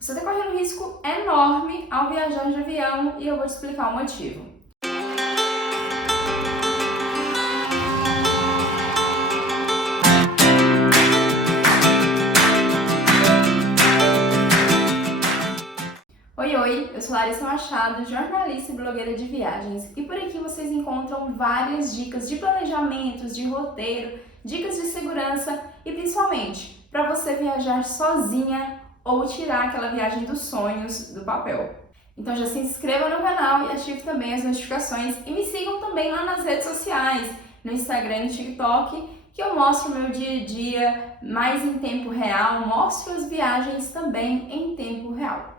Você está correndo um risco enorme ao viajar de avião e eu vou te explicar o motivo. Oi, eu sou Larissa Machado, jornalista e blogueira de viagens, e por aqui vocês encontram várias dicas de planejamentos, de roteiro, dicas de segurança e principalmente para você viajar sozinha ou tirar aquela viagem dos sonhos do papel. Então já se inscreva no canal e ative também as notificações e me sigam também lá nas redes sociais, no Instagram e TikTok, que eu mostro o meu dia a dia mais em tempo real, mostro as viagens também em tempo real.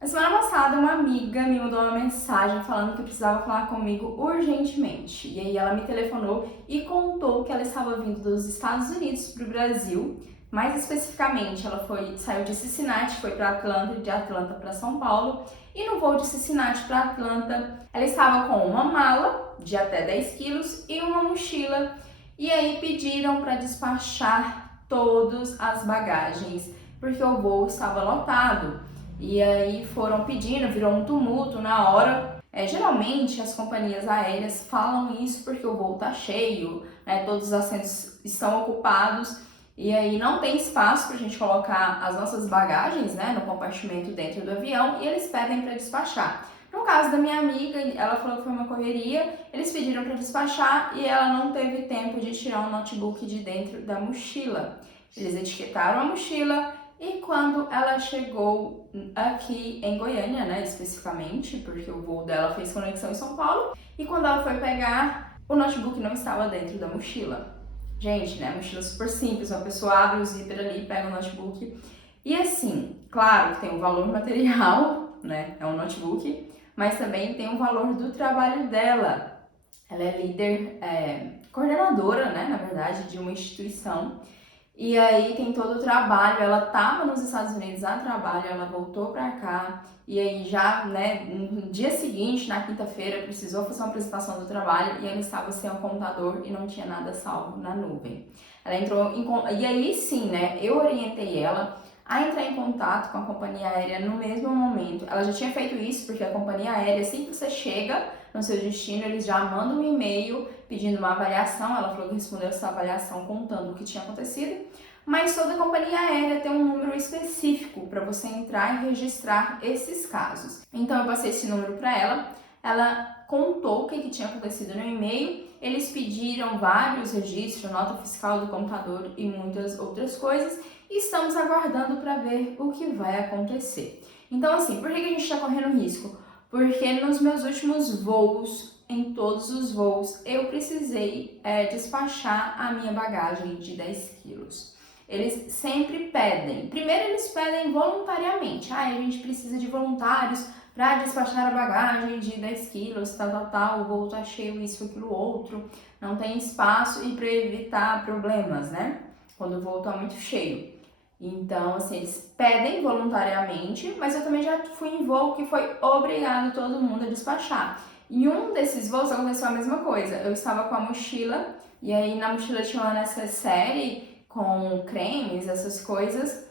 Na semana passada, uma amiga me mandou uma mensagem falando que precisava falar comigo urgentemente. E aí ela me telefonou e contou que ela estava vindo dos Estados Unidos para o Brasil. Mais especificamente, ela saiu de Cincinnati, foi para Atlanta e de Atlanta para São Paulo. E no voo de Cincinnati para Atlanta, ela estava com uma mala de até 10 quilos e uma mochila. E aí pediram para despachar todas as bagagens, porque o voo estava lotado. E aí foram pedindo, virou um tumulto na hora. Geralmente as companhias aéreas falam isso porque o voo tá cheio, né, todos os assentos estão ocupados e aí não tem espaço para a gente colocar as nossas bagagens, né, no compartimento dentro do avião e eles pedem para despachar. No caso da minha amiga, ela falou que foi uma correria, eles pediram para despachar e ela não teve tempo de tirar o notebook de dentro da mochila. Eles etiquetaram a mochila. E quando ela chegou aqui em Goiânia, né, especificamente, porque o voo dela fez conexão em São Paulo, e quando ela foi pegar, o notebook não estava dentro da mochila. Gente, né, mochila super simples, uma pessoa abre o zíper ali, pega o notebook. E assim, claro que tem o valor material, né, é um notebook, mas também tem o valor do trabalho dela. Ela é líder, coordenadora, né, na verdade, de uma instituição. E aí tem todo o trabalho, ela estava nos Estados Unidos a trabalho, ela voltou para cá e aí já, né, no dia seguinte, na quinta-feira, precisou fazer uma apresentação do trabalho e ela estava sem o computador e não tinha nada salvo na nuvem. Ela entrou e aí sim, né, eu orientei ela a entrar em contato com a companhia aérea no mesmo momento. Ela já tinha feito isso porque a companhia aérea, assim que você chega no seu destino, eles já mandam um e-mail pedindo uma avaliação. Ela falou que respondeu essa avaliação contando o que tinha acontecido, mas toda companhia aérea tem um número específico para você entrar e registrar esses casos. Então eu passei esse número para ela contou o que tinha acontecido no e-mail, eles pediram vários registros, nota fiscal do computador e muitas outras coisas, e estamos aguardando para ver o que vai acontecer. Então assim, por que a gente está correndo risco? Porque nos meus últimos voos, em todos os voos, eu precisei despachar a minha bagagem de 10 quilos. Eles sempre pedem, primeiro eles pedem voluntariamente, a gente precisa de voluntários para despachar a bagagem de 10 quilos, tal, o voo tá cheio, isso, aquilo, outro, não tem espaço e para evitar problemas, né, quando o voo tá muito cheio. Então, assim, eles pedem voluntariamente, mas eu também já fui em voo que foi obrigado todo mundo a despachar. Em um desses voos aconteceu a mesma coisa. Eu estava com a mochila, e aí na mochila tinha uma necessaire com cremes, essas coisas.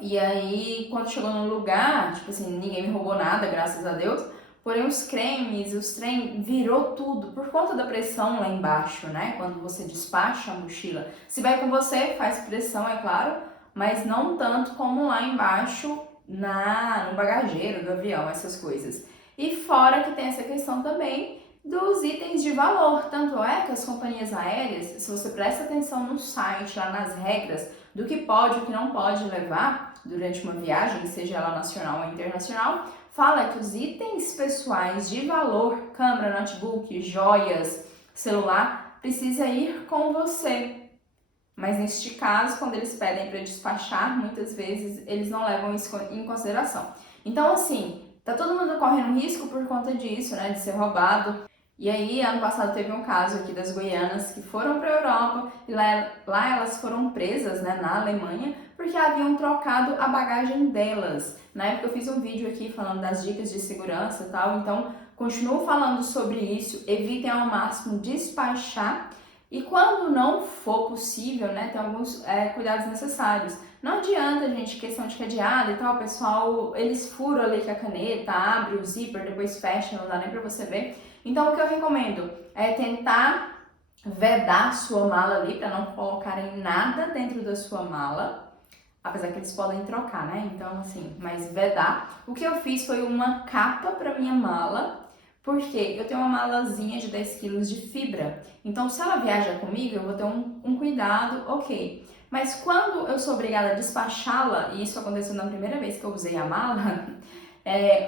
E aí, quando chegou no lugar, tipo assim, ninguém me roubou nada, graças a Deus. Porém, os cremes, os trem, virou tudo por conta da pressão lá embaixo, né? Quando você despacha a mochila. Se vai com você, faz pressão, é claro, mas não tanto como lá embaixo no bagageiro do avião, essas coisas. E fora que tem essa questão também dos itens de valor, tanto é que as companhias aéreas, se você presta atenção no site, lá nas regras do que pode e o que não pode levar durante uma viagem, seja ela nacional ou internacional, fala que os itens pessoais de valor, câmera, notebook, joias, celular, precisa ir com você. Mas neste caso, quando eles pedem para despachar, muitas vezes eles não levam isso em consideração. Então, assim, tá todo mundo correndo risco por conta disso, né, de ser roubado. E aí, ano passado teve um caso aqui das goianas que foram para a Europa e lá elas foram presas, né, na Alemanha, porque haviam trocado a bagagem delas. Na época eu fiz um vídeo aqui falando das dicas de segurança e tal, então continuo falando sobre isso, evitem ao máximo despachar. E quando não for possível, né, tem alguns cuidados necessários. Não adianta, gente, questão de cadeado e tal, o pessoal, eles furam ali com a caneta, abre o zíper, depois fecha, não dá nem pra você ver. Então, o que eu recomendo é tentar vedar a sua mala ali, para não colocarem nada dentro da sua mala. Apesar que eles podem trocar, né? Então, assim, mas vedar. O que eu fiz foi uma capa para minha mala, porque eu tenho uma malazinha de 10 quilos de fibra. Então, se ela viaja comigo, eu vou ter um cuidado, ok. Mas quando eu sou obrigada a despachá-la, e isso aconteceu na primeira vez que eu usei a mala,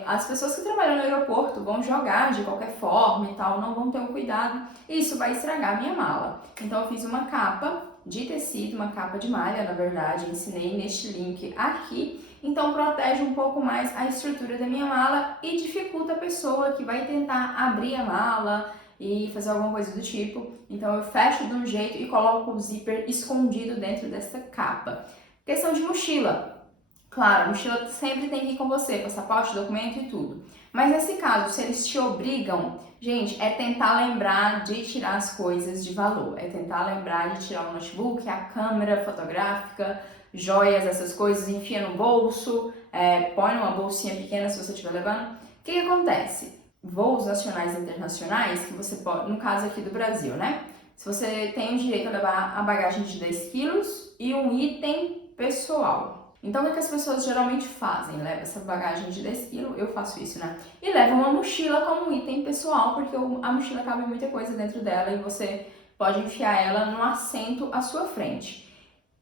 as pessoas que trabalham no aeroporto vão jogar de qualquer forma e tal, não vão ter um cuidado, e isso vai estragar a minha mala. Então, eu fiz uma capa de tecido, uma capa de malha, na verdade, ensinei neste link aqui, então protege um pouco mais a estrutura da minha mala e dificulta a pessoa que vai tentar abrir a mala e fazer alguma coisa do tipo. Então eu fecho de um jeito e coloco o zíper escondido dentro dessa capa. Questão de mochila. Claro, a mochila sempre tem que ir com você, passaporte, documento e tudo. Mas nesse caso, se eles te obrigam, gente, é tentar lembrar de tirar as coisas de valor. É tentar lembrar de tirar o notebook, a câmera fotográfica, joias, essas coisas, enfia no bolso, põe numa bolsinha pequena se você estiver levando. O que acontece? Voos nacionais e internacionais, que você pode, no caso aqui do Brasil, né? Se você tem o direito a levar a bagagem de 10 quilos e um item pessoal. Então, o que as pessoas geralmente fazem? Leva essa bagagem de 10 kg, eu faço isso, né? E leva uma mochila como um item pessoal, porque a mochila cabe muita coisa dentro dela e você pode enfiar ela no assento à sua frente.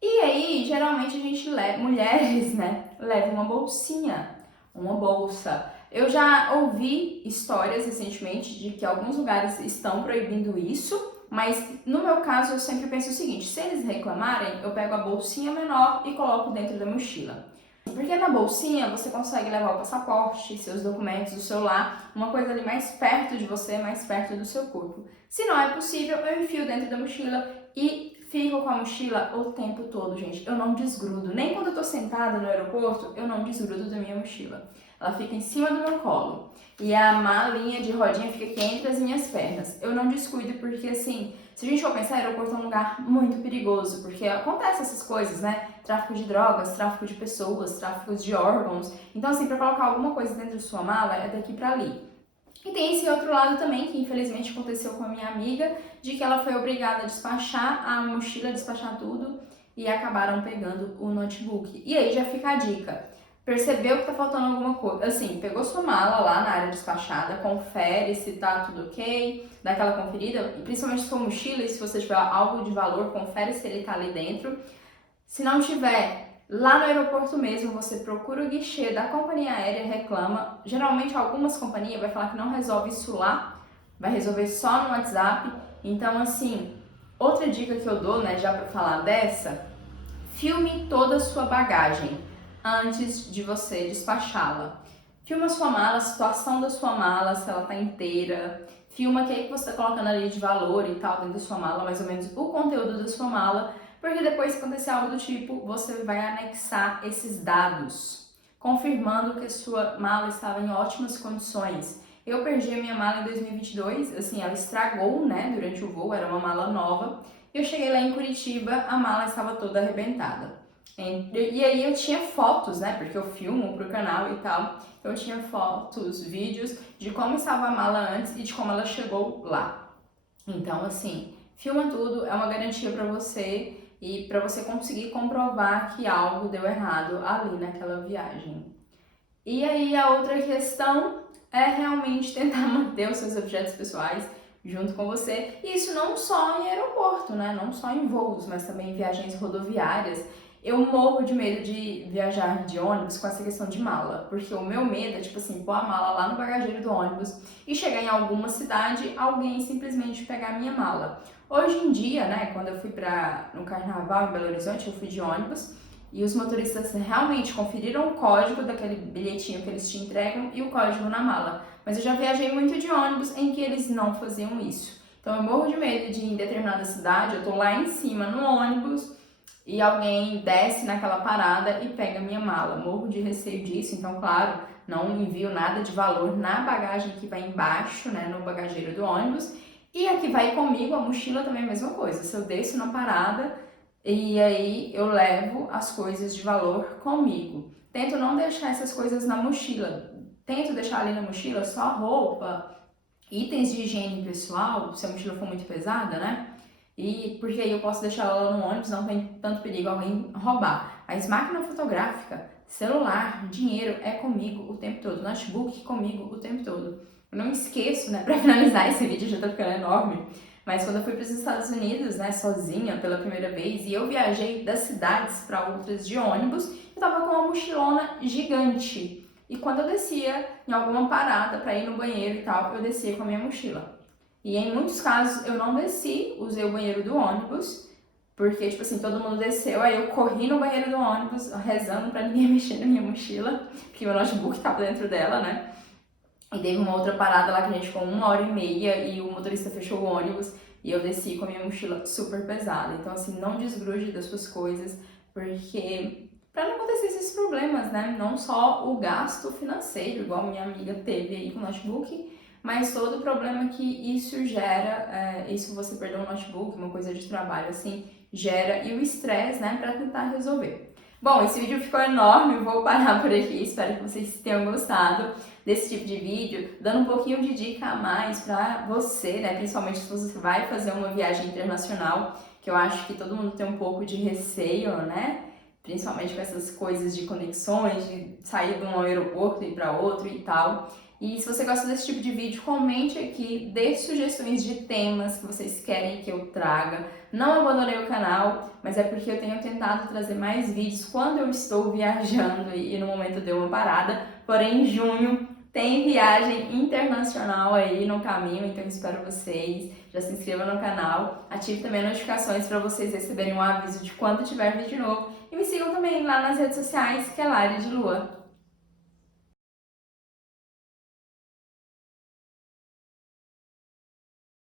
E aí, geralmente a gente leva, mulheres, né, levam uma bolsinha, uma bolsa. Eu já ouvi histórias recentemente de que alguns lugares estão proibindo isso, mas no meu caso eu sempre penso o seguinte: se eles reclamarem, eu pego a bolsinha menor e coloco dentro da mochila. Porque na bolsinha você consegue levar o passaporte, seus documentos, o celular, uma coisa ali mais perto de você, mais perto do seu corpo. Se não é possível, eu enfio dentro da mochila e fico com a mochila o tempo todo, gente. Eu não desgrudo. Nem quando eu tô sentada no aeroporto, eu não desgrudo da minha mochila. Ela fica em cima do meu colo. E a malinha de rodinha fica aqui entre as minhas pernas. Eu não descuido porque, assim, se a gente for pensar, o aeroporto é um lugar muito perigoso, porque acontecem essas coisas, né? Tráfico de drogas, tráfico de pessoas, tráfico de órgãos. Então, assim, pra colocar alguma coisa dentro de sua mala, é daqui pra ali. E tem esse outro lado também, que infelizmente aconteceu com a minha amiga, de que ela foi obrigada a despachar a mochila, despachar tudo, e acabaram pegando o notebook. E aí já fica a dica. Percebeu que tá faltando alguma coisa, assim, pegou sua mala lá na área despachada, confere se tá tudo ok, dá aquela conferida, e principalmente sua mochila, e se você tiver algo de valor, confere se ele tá ali dentro. Se não tiver, lá no aeroporto mesmo, você procura o guichê da companhia aérea, reclama. Geralmente algumas companhias vai falar que não resolve isso lá, vai resolver só no WhatsApp. Então, assim, outra dica que eu dou, né, já pra falar dessa, filme toda a sua bagagem antes de você despachá-la. Filma a sua mala, a situação da sua mala, se ela tá inteira. Filma o que você tá colocando ali de valor e tal dentro da sua mala, mais ou menos o conteúdo da sua mala, porque depois, se acontecer algo do tipo, você vai anexar esses dados, confirmando que a sua mala estava em ótimas condições. Eu perdi a minha mala em 2022, assim, ela estragou, né, durante o voo, era uma mala nova. Eu cheguei lá em Curitiba, a mala estava toda arrebentada. E aí eu tinha fotos, né, porque eu filmo pro canal e tal, então eu tinha fotos, vídeos de como estava a mala antes e de como ela chegou lá. Então, assim, filma tudo, é uma garantia para você e para você conseguir comprovar que algo deu errado ali naquela viagem. E aí a outra questão é realmente tentar manter os seus objetos pessoais junto com você. E isso não só em aeroporto, né? Não só em voos, mas também em viagens rodoviárias. Eu morro de medo de viajar de ônibus com essa questão de mala, porque o meu medo é, tipo assim, pôr a mala lá no bagageiro do ônibus e chegar em alguma cidade, alguém simplesmente pegar a minha mala. Hoje em dia, né, quando eu fui no Carnaval em Belo Horizonte, eu fui de ônibus e os motoristas realmente conferiram o código daquele bilhetinho que eles te entregam e o código na mala. Mas eu já viajei muito de ônibus em que eles não faziam isso. Então eu morro de medo de ir em determinada cidade, eu tô lá em cima no ônibus e alguém desce naquela parada e pega minha mala. Morro de receio disso, então, claro, não envio nada de valor na bagagem que vai embaixo, né, no bagageiro do ônibus. E a que vai comigo, a mochila também é a mesma coisa. Se eu desço na parada, e aí eu levo as coisas de valor comigo. Tento não deixar essas coisas na mochila. Tento deixar ali na mochila só roupa, itens de higiene pessoal, se a mochila for muito pesada, né? E porque aí eu posso deixar ela no ônibus, não tem tanto perigo alguém roubar. Mas máquina fotográfica, celular, dinheiro é comigo o tempo todo, notebook comigo o tempo todo. Eu não me esqueço, né, pra finalizar esse vídeo, já tá ficando enorme, mas quando eu fui para os Estados Unidos, né, sozinha pela primeira vez, e eu viajei das cidades para outras de ônibus, eu tava com uma mochilona gigante. E quando eu descia em alguma parada para ir no banheiro e tal, eu descia com a minha mochila. E em muitos casos eu não desci, usei o banheiro do ônibus, porque, tipo assim, todo mundo desceu, aí eu corri no banheiro do ônibus, rezando pra ninguém mexer na minha mochila, porque meu notebook tava dentro dela, né? E teve uma outra parada lá que a gente ficou 1h30 e o motorista fechou o ônibus e eu desci com a minha mochila super pesada. Então, assim, não desgrude das suas coisas, porque para não acontecer esses problemas, né? Não só o gasto financeiro, igual minha amiga teve aí com o notebook, mas todo o problema que isso gera, isso você perder um notebook, uma coisa de trabalho, assim, gera, e o estresse, né, para tentar resolver. Bom, esse vídeo ficou enorme, vou parar por aqui, espero que vocês tenham gostado desse tipo de vídeo, dando um pouquinho de dica a mais para você, né, principalmente se você vai fazer uma viagem internacional, que eu acho que todo mundo tem um pouco de receio, né, principalmente com essas coisas de conexões, de sair de um aeroporto e ir para outro e tal. E se você gosta desse tipo de vídeo, comente aqui, dê sugestões de temas que vocês querem que eu traga. Não abandonei o canal, mas é porque eu tenho tentado trazer mais vídeos quando eu estou viajando e no momento deu uma parada. Porém, em junho tem viagem internacional aí no caminho, então espero vocês. Já se inscreva no canal, ative também as notificações para vocês receberem um aviso de quando tiver vídeo novo. E me sigam também lá nas redes sociais, que é Lari de Lua.